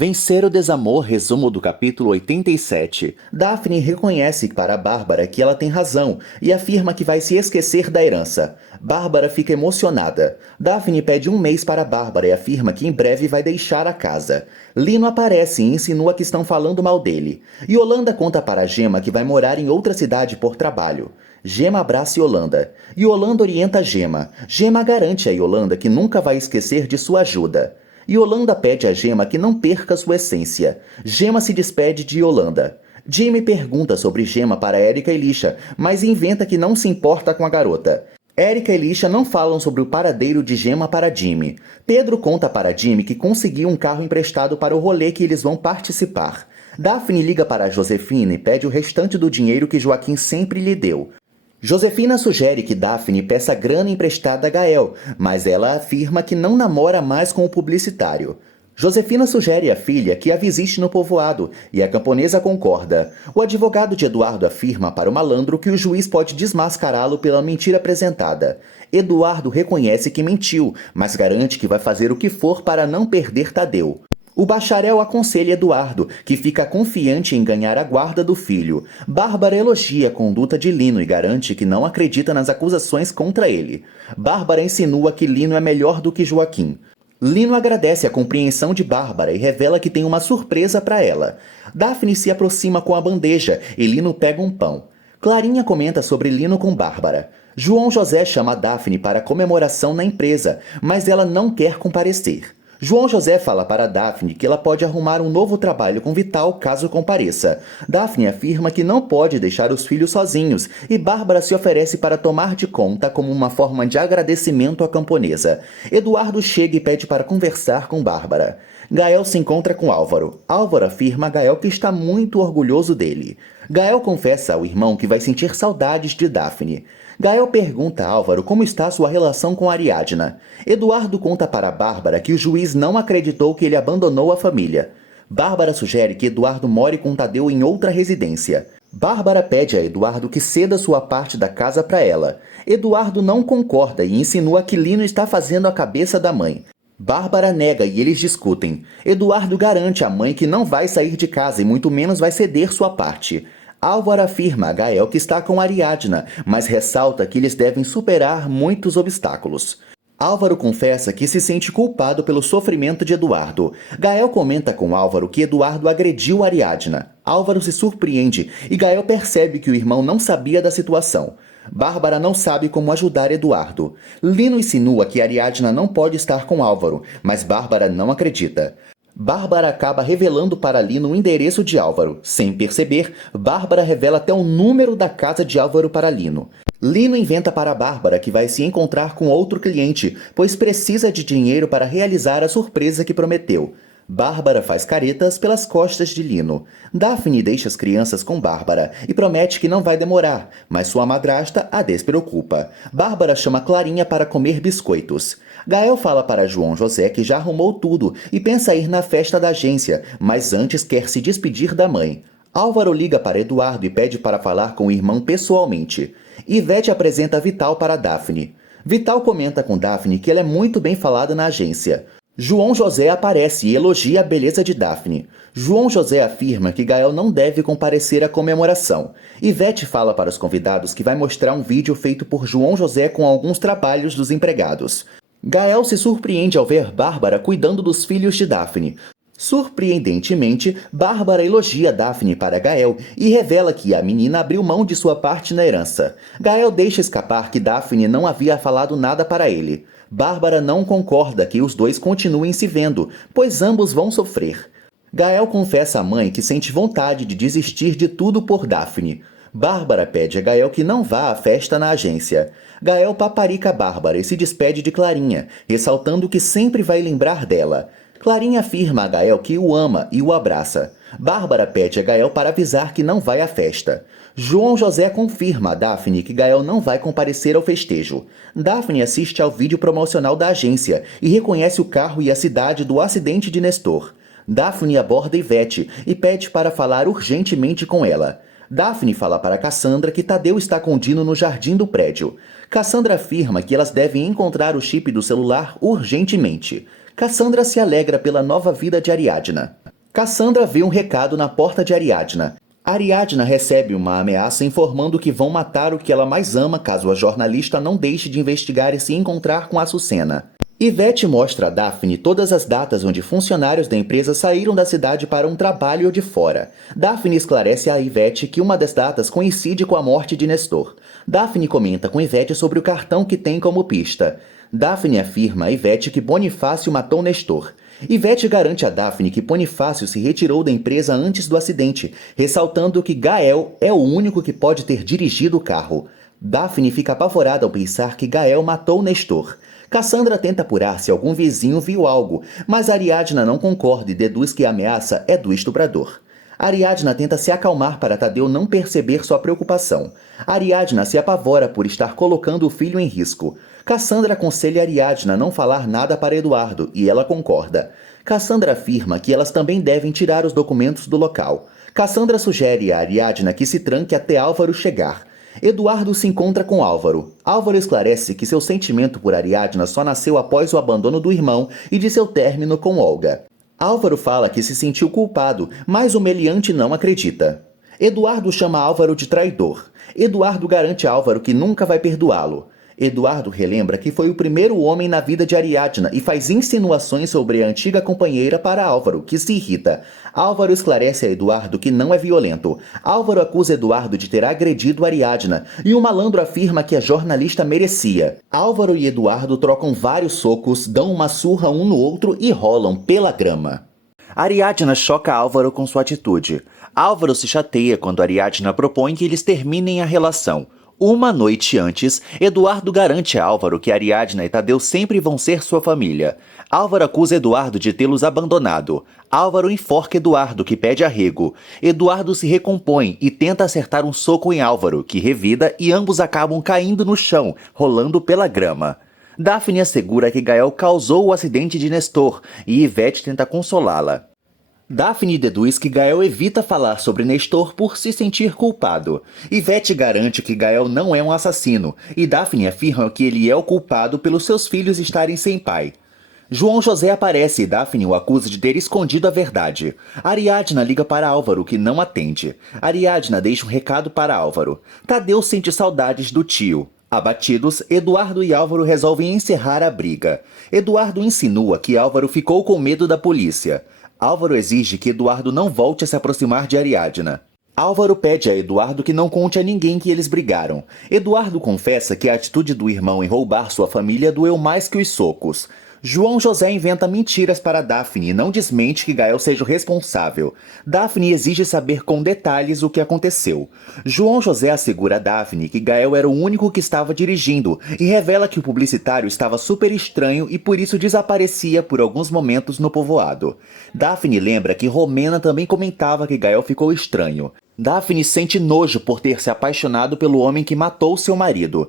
Vencer o desamor, resumo do capítulo 87. Daphne reconhece para Bárbara que ela tem razão e afirma que vai se esquecer da herança. Bárbara fica emocionada. Daphne pede um mês para Bárbara e afirma que em breve vai deixar a casa. Lino aparece e insinua que estão falando mal dele. Yolanda conta para Gemma que vai morar em outra cidade por trabalho. Gemma abraça Yolanda. Yolanda orienta Gemma. Gemma garante a Yolanda que nunca vai esquecer de sua ajuda. Yolanda pede a Gemma que não perca sua essência. Gemma se despede de Yolanda. Jamie pergunta sobre Gemma para Erika e Lisha, mas inventa que não se importa com a garota. Erika e Lisha não falam sobre o paradeiro de Gemma para Jimmy. Pedro conta para Jimmy que conseguiu um carro emprestado para o rolê que eles vão participar. Daphne liga para Josefina e pede o restante do dinheiro que Joaquim sempre lhe deu. Josefina sugere que Daphne peça grana emprestada a Gael, mas ela afirma que não namora mais com o publicitário. Josefina sugere à filha que a visite no povoado, e a camponesa concorda. O advogado de Eduardo afirma para o malandro que o juiz pode desmascará-lo pela mentira apresentada. Eduardo reconhece que mentiu, mas garante que vai fazer o que for para não perder Tadeu. O bacharel aconselha Eduardo, que fica confiante em ganhar a guarda do filho. Bárbara elogia a conduta de Lino e garante que não acredita nas acusações contra ele. Bárbara insinua que Lino é melhor do que Joaquim. Lino agradece a compreensão de Bárbara e revela que tem uma surpresa para ela. Daphne se aproxima com a bandeja e Lino pega um pão. Clarinha comenta sobre Lino com Bárbara. João José chama Daphne para a comemoração na empresa, mas ela não quer comparecer. João José fala para Daphne que ela pode arrumar um novo trabalho com Vital caso compareça. Daphne afirma que não pode deixar os filhos sozinhos e Bárbara se oferece para tomar de conta como uma forma de agradecimento à camponesa. Eduardo chega e pede para conversar com Bárbara. Gael se encontra com Álvaro. Álvaro afirma a Gael que está muito orgulhoso dele. Gael confessa ao irmão que vai sentir saudades de Daphne. Gael pergunta a Álvaro como está sua relação com Ariadna. Eduardo conta para Bárbara que o juiz não acreditou que ele abandonou a família. Bárbara sugere que Eduardo more com Tadeu em outra residência. Bárbara pede a Eduardo que ceda sua parte da casa para ela. Eduardo não concorda e insinua que Lino está fazendo a cabeça da mãe. Bárbara nega e eles discutem. Eduardo garante à mãe que não vai sair de casa e muito menos vai ceder sua parte. Álvaro afirma a Gael que está com Ariadna, mas ressalta que eles devem superar muitos obstáculos. Álvaro confessa que se sente culpado pelo sofrimento de Eduardo. Gael comenta com Álvaro que Eduardo agrediu Ariadna. Álvaro se surpreende e Gael percebe que o irmão não sabia da situação. Bárbara não sabe como ajudar Eduardo. Lino insinua que Ariadna não pode estar com Álvaro, mas Bárbara não acredita. Bárbara acaba revelando para Lino o endereço de Álvaro. Sem perceber, Bárbara revela até o número da casa de Álvaro para Lino. Lino inventa para Bárbara que vai se encontrar com outro cliente, pois precisa de dinheiro para realizar a surpresa que prometeu. Bárbara faz caretas pelas costas de Lino. Daphne deixa as crianças com Bárbara e promete que não vai demorar, mas sua madrasta a despreocupa. Bárbara chama Clarinha para comer biscoitos. Gael fala para João José que já arrumou tudo e pensa ir na festa da agência, mas antes quer se despedir da mãe. Álvaro liga para Eduardo e pede para falar com o irmão pessoalmente. Ivete apresenta Vital para Daphne. Vital comenta com Daphne que ela é muito bem falada na agência. João José aparece e elogia a beleza de Daphne. João José afirma que Gael não deve comparecer à comemoração. Ivete fala para os convidados que vai mostrar um vídeo feito por João José com alguns trabalhos dos empregados. Gael se surpreende ao ver Bárbara cuidando dos filhos de Daphne. Surpreendentemente, Bárbara elogia Daphne para Gael e revela que a menina abriu mão de sua parte na herança. Gael deixa escapar que Daphne não havia falado nada para ele. Bárbara não concorda que os dois continuem se vendo, pois ambos vão sofrer. Gael confessa à mãe que sente vontade de desistir de tudo por Daphne. Bárbara pede a Gael que não vá à festa na agência. Gael paparica Bárbara e se despede de Clarinha, ressaltando que sempre vai lembrar dela. Clarinha afirma a Gael que o ama e o abraça. Bárbara pede a Gael para avisar que não vai à festa. João José confirma a Daphne que Gael não vai comparecer ao festejo. Daphne assiste ao vídeo promocional da agência e reconhece o carro e a cidade do acidente de Nestor. Daphne aborda Ivete e pede para falar urgentemente com ela. Daphne fala para Cassandra que Tadeu está com Dino no jardim do prédio. Cassandra afirma que elas devem encontrar o chip do celular urgentemente. Cassandra se alegra pela nova vida de Ariadna. Cassandra vê um recado na porta de Ariadna. Ariadna recebe uma ameaça informando que vão matar o que ela mais ama caso a jornalista não deixe de investigar e se encontrar com Açucena. Yvette mostra a Daphne todas as datas onde funcionários da empresa saíram da cidade para um trabalho de fora. Daphne esclarece a Yvette que uma das datas coincide com a morte de Nestor. Daphne comenta com Yvette sobre o cartão que tem como pista. Daphne afirma a Yvette que Bonifácio matou Nestor. Yvette garante a Daphne que Bonifácio se retirou da empresa antes do acidente, ressaltando que Gael é o único que pode ter dirigido o carro. Daphne fica apavorada ao pensar que Gael matou Nestor. Cassandra tenta apurar se algum vizinho viu algo, mas Ariadna não concorda e deduz que a ameaça é do estuprador. Ariadna tenta se acalmar para Tadeu não perceber sua preocupação. Ariadna se apavora por estar colocando o filho em risco. Cassandra aconselha Ariadna a não falar nada para Eduardo e ela concorda. Cassandra afirma que elas também devem tirar os documentos do local. Cassandra sugere a Ariadna que se tranque até Álvaro chegar. Eduardo se encontra com Álvaro. Álvaro esclarece que seu sentimento por Ariadna só nasceu após o abandono do irmão e de seu término com Olga. Álvaro fala que se sentiu culpado, mas o meliante não acredita. Eduardo chama Álvaro de traidor. Eduardo garante a Álvaro que nunca vai perdoá-lo. Eduardo relembra que foi o primeiro homem na vida de Ariadna e faz insinuações sobre a antiga companheira para Álvaro, que se irrita. Álvaro esclarece a Eduardo que não é violento. Álvaro acusa Eduardo de ter agredido Ariadna e o malandro afirma que a jornalista merecia. Álvaro e Eduardo trocam vários socos, dão uma surra um no outro e rolam pela grama. Ariadna choca Álvaro com sua atitude. Álvaro se chateia quando Ariadna propõe que eles terminem a relação. Uma noite antes, Eduardo garante a Álvaro que Ariadna e Tadeu sempre vão ser sua família. Álvaro acusa Eduardo de tê-los abandonado. Álvaro enforca Eduardo, que pede arrego. Eduardo se recompõe e tenta acertar um soco em Álvaro, que revida e ambos acabam caindo no chão, rolando pela grama. Daphne assegura que Gael causou o acidente de Nestor e Yvette tenta consolá-la. Daphne deduz que Gael evita falar sobre Nestor por se sentir culpado. Yvette garante que Gael não é um assassino, e Daphne afirma que ele é o culpado pelos seus filhos estarem sem pai. João José aparece e Daphne o acusa de ter escondido a verdade. Ariadna liga para Álvaro, que não atende. Ariadna deixa um recado para Álvaro. Tadeu sente saudades do tio. Abatidos, Eduardo e Álvaro resolvem encerrar a briga. Eduardo insinua que Álvaro ficou com medo da polícia. Álvaro exige que Eduardo não volte a se aproximar de Ariadna. Álvaro pede a Eduardo que não conte a ninguém que eles brigaram. Eduardo confessa que a atitude do irmão em roubar sua família doeu mais que os socos. João José inventa mentiras para Daphne e não desmente que Gael seja o responsável. Daphne exige saber com detalhes o que aconteceu. João José assegura a Daphne que Gael era o único que estava dirigindo e revela que o publicitário estava super estranho e por isso desaparecia por alguns momentos no povoado. Daphne lembra que Romena também comentava que Gael ficou estranho. Daphne sente nojo por ter se apaixonado pelo homem que matou seu marido.